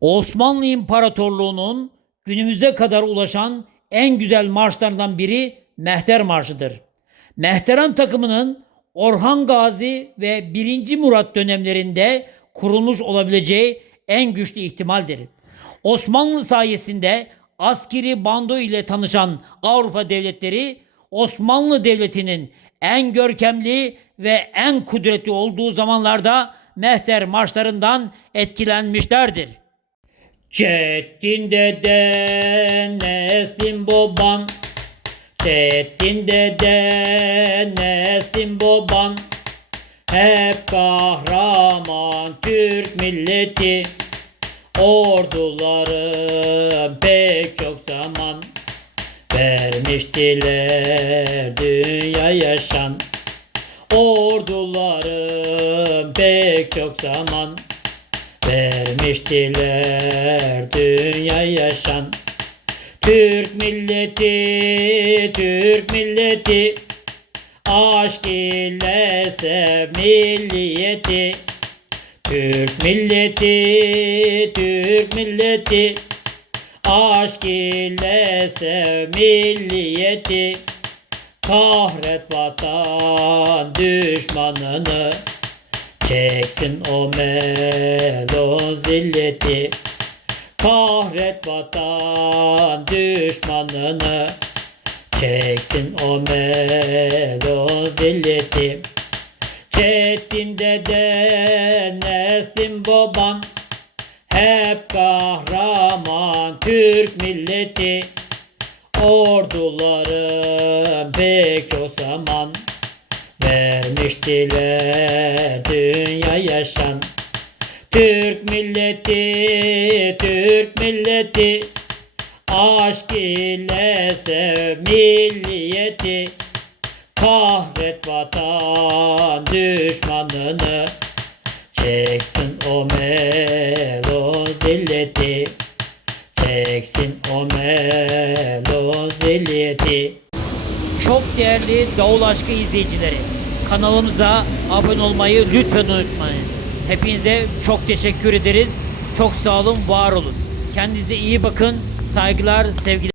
Osmanlı İmparatorluğu'nun günümüze kadar ulaşan en güzel marşlarından biri Mehter Marşı'dır. Mehteran takımının Orhan Gazi ve 1. Murat dönemlerinde kurulmuş olabileceği en güçlü ihtimaldir. Osmanlı sayesinde askeri bando ile tanışan Avrupa devletleri Osmanlı Devleti'nin en görkemli ve en kudretli olduğu zamanlarda Mehter marşlarından etkilenmişlerdir. Çetin deden Neslim baban. Çetin deden Neslim baban. Hep kahraman Türk milleti. Ordularım pek çok zaman Vermiştiler dünya yaşan. Ordularım pek çok zaman Vermiştiler dünya yaşan. Türk milleti, Türk milleti Aşk ile sev milliyeti. Türk milleti, Türk milleti Aşk ile sev milliyeti. Kahret vatan düşmanını Çeksin o melon zilleti Kahret vatan düşmanını Çeksin o melon zilleti Çetin deden Neslim baban Hep kahraman Türk milleti. Ordularım pek çok zaman Vermiştiler dünya yaşan Türk milleti, Türk milleti Aşk ile sev milliyeti. Kahret vatan düşmanını Çeksin o melon zilleti Çeksin o melon zilleti Çok değerli Davul Aşkı izleyicileri Kanalımıza abone olmayı lütfen unutmayınız. Hepinize çok teşekkür ederiz. Çok sağ olun, var olun. Kendinize iyi bakın. Saygılar, sevgiler.